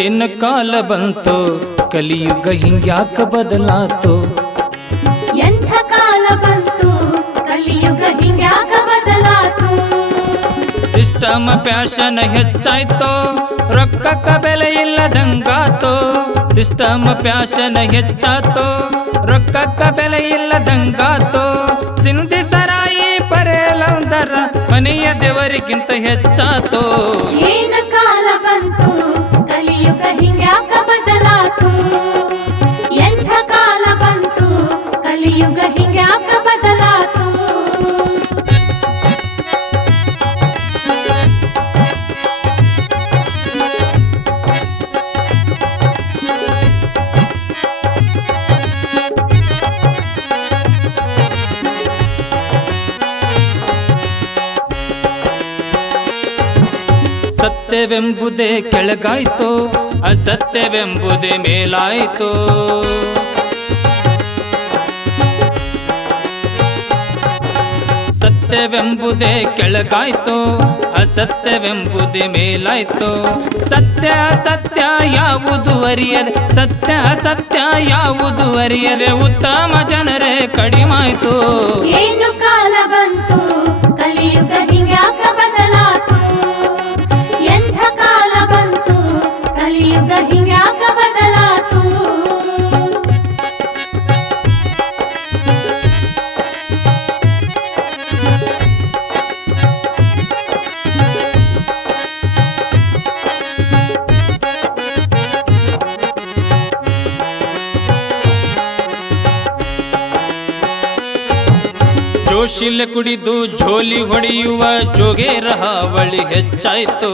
ಏನ ಕಾಲ ಬಂತು ಕಲಿಯುಗ ಹಿಂಗ್ಯಾಕ ಬದಲಾತು ಎಂಥ ಕಾಲ ಬಂತು ಕಲಿಯುಗ ಹಿಂಗ್ಯಾಕ ಬದಲಾತು ಸಿಸ್ಟಮ್ ಪ್ಯಾಷನ್ ಹೆಚ್ಚಾಯ್ತೋ ರೊಕ್ಕಕ್ಕ ಬೆಲೆ ಇಲ್ಲದಂಗಾತೋ ಸಿಸ್ಟಮ್ ಪ್ಯಾಷನ್ ಹೆಚ್ಚಾತೋ ರೊಕ್ಕಕ್ಕ ಬೆಲೆ ಇಲ್ಲದಂಗಾತೋ ಸಿಂಧಿ ಸರಾಯಿ ಪರೇಲಂದರ ಮನೆಯ ದೇವರಿಗಿಂತ ಹೆಚ್ಚಾತೋ ಏನ ಕಾಲ ಬಂತು ಕಲಿಯುಗ ಹಿಂಗ್ಯಾಕ ಬದಲಾತು ಎಂಥ ಕಾಲ ಬಂತು ಕಲಿಯುಗ ಹಿಂಗ್ಯಾಕ ಬದಲಾತು ಸತ್ಯವೆಂಬುದೇ ಕೆಳಗಾಯ್ತೋ ಅಸತ್ಯವೆಂಬುದೇ ಮೇಲಾಯ್ತೋ ಸತ್ಯವೆಂಬುದೇ ಕೆಳಗಾಯ್ತೋ ಅಸತ್ಯವೆಂಬುದೇ ಮೇಲಾಯ್ತೋ ಸತ್ಯ ಸತ್ಯ ಯಾವುದು ಅರಿಯದೆ ಸತ್ಯ ಸತ್ಯ ಯಾವುದು ಅರಿಯದೆ ಉತ್ತಮ ಜನರೇ ಕಡಿಮಾಯ್ತು ಏನು ಕಾಲ ಬಂತು ಕಲಿಯುಗ ಹಿಂಗ್ಯಾಕ ಬದಲಾತು ಎಂಥ ಕಾಲ ಬಂತು ಕಲಿಯುಗ ಹಿಂಗ್ಯಾಕ ಬದಲಾತು ಜೋಶಿಲೆ ಕುಡಿದು ಝೋಲಿ ಹೊಡೆಯುವ ಜೋಗೇರ ಹಾವಳಿ ಹೆಚ್ಚಾಯ್ತು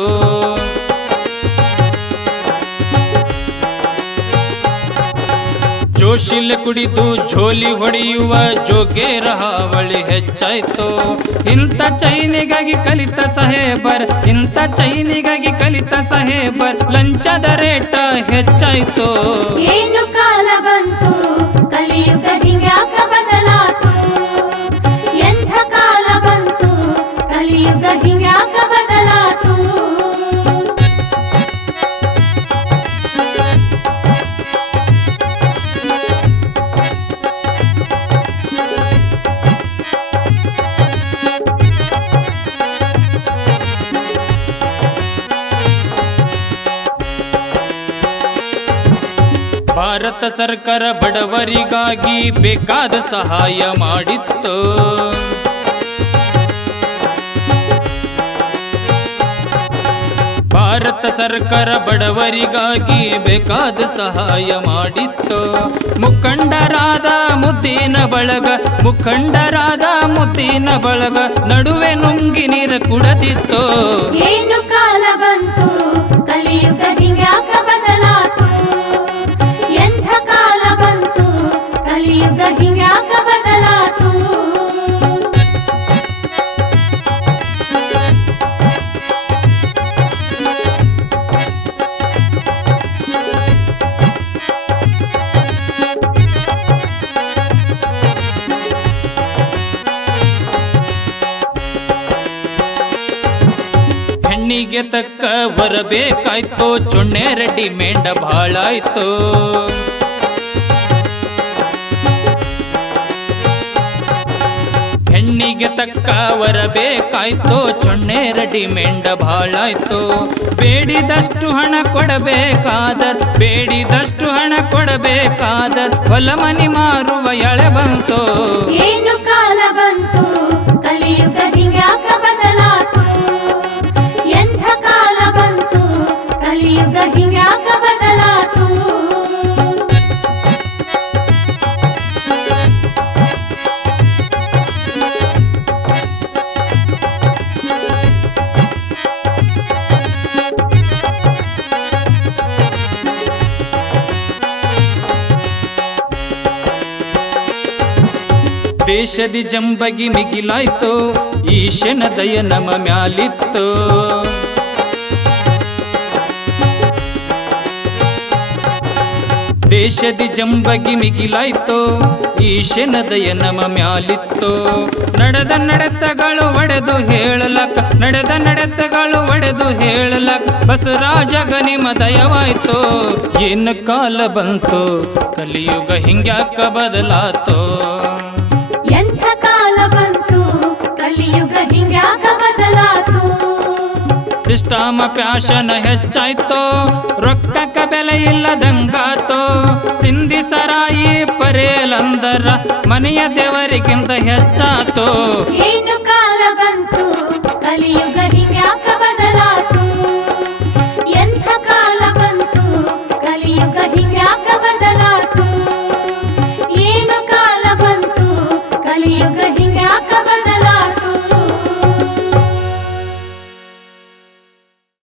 ಜೋಶಿಲೆ ಕುಡಿದು ಝೋಲಿ ಹೊಡೆಯುವ ಜೋಗೇರ ಹಾವಳಿ ಹೆಚ್ಚಾಯ್ತು ಇಂಥ ಚೈನಿಗಾಗಿ ಕಲಿತ ಸಹೇಬರ್ ಇಂಥ ಚೈನಿಗಾಗಿ ಕಲಿತ ಸಹೇಬರ್ ಲಂಚದ ರೇಟ ಹೆಚ್ಚಾಯ್ತು ಏನು ಕಾಲ ಬಂತು ಕಲಿಯುಗ ಹಿಂಗ್ಯಾಕ ಬದಲಾತು ಎಂಥ ಕಾಲ ಬಂತು ಕಲಿಯುಗ ಹಿಂಗ್ಯಾಕ ಬದಲಾತು ಭಾರತ ಸರ್ಕಾರ ಬಡವರಿಗಾಗಿ ಬೇಕಾದ ಸಹಾಯ ಮಾಡಿತ್ತು ಭಾರತ ಸರ್ಕಾರ ಬಡವರಿಗಾಗಿ ಬೇಕಾದ ಸಹಾಯ ಮಾಡಿತ್ತು ಮುಖಂಡರಾದ ಮುದ್ದಿನ ಬಳಗ ಮುಖಂಡರಾದ ಮುದ್ದಿನ ಬಳಗ ನಡುವೆ ನುಂಗಿ ನೀರು ಕುಡದಿತ್ತು ಏನು ಕಾಲ ಬಂತು ಕಲಿಯುಗ ಹಿಂಗ್ಯಾಕ ಬದಲಾತು ಎಂಥ ಕಾಲ ಬಂತು ಕಲಿಯುಗ ಹಿಂಗ್ಯಾಕ ಬದಲಾತು ಹೆಣ್ಣಿಗೆ ತಕ್ಕ ಬರಬೇಕಾಯ್ತು ಚೊಣ್ಣೆ ರೆಡ್ಡಿ ಮೇಂಡ ಬಾಳಾಯ್ತು ಹೆಣ್ಣಿಗೆ ತಕ್ಕ ಬರಬೇಕಾಯ್ತು ಚೊಣ್ಣೆ ರೆಡ್ಡಿ ಮೇಂಡ ಬಾಳಾಯ್ತು ಬೇಡಿದಷ್ಟು ಹಣ ಕೊಡಬೇಕಾದರ್ ಬೇಡಿದಷ್ಟು ಹಣ ಕೊಡಬೇಕಾದರ್ ಹೊಲ ಮನಿ ಮಾರುವ ಎಳೆ ಬಂತು ಏನು ಕಾಲ ಬಂತು ಕಲಿಯುಗ ಹಿಂಗ್ಯಾಕ ಬದಲಾತು ಎಂಥ ಕಾಲ ಬಂತು ಕಲಿಯುಗ ಹಿಂಗ್ಯಾಕ ಬದಲಾತು ದೇಶದಿ ಜಂಬಗಿ ಮಿಗಿಲಾಯ್ತು ಈಶನ ದಯ ನಮ ಮ್ಯಾಲಿತ್ತು ದೇಶದಿ ಜಂಬಗಿ ಮಿಗಿಲಾಯ್ತೋ ಈಶನ ದಯ ನಮ ಮ್ಯಾಲಿತ್ತೋ ನಡೆದ ನಡೆತಗಳು ಒಡೆದು ಹೇಳಲಕ್ಕ ನಡೆದ ನಡೆತಗಳು ಒಡೆದು ಹೇಳಲಕ್ಕ ಬಸವರಾಜಗ ನಿಮ್ಮ ದಯವಾಯ್ತೋ ಏನು ಕಾಲ ಬಂತು ಕಲಿಯುಗ ಹಿಂಗ್ಯಾಕ ಬದಲಾತೋ ಎಂಥ ಕಾಲ ಬಂತು ಕಲಿಯುಗ ಹಿಂಗ್ಯಾಕ ಬದಲಾತು ಸಿಸ್ಟಮ ಪ್ಯಾಶನ ಹೆಚ್ಚಾಯ್ತೋ ರೊಕ್ಕಕ್ಕ ಬೆಲೆ ಇಲ್ಲದಂಗಾತೋ ಸಿಂಧಿ ಸರಾಯಿ ಪರೇಲಂದರ ಮನೆಯ ದೇವರಿಗಿಂತ ಹೆಚ್ಚಾತೋ ಏನು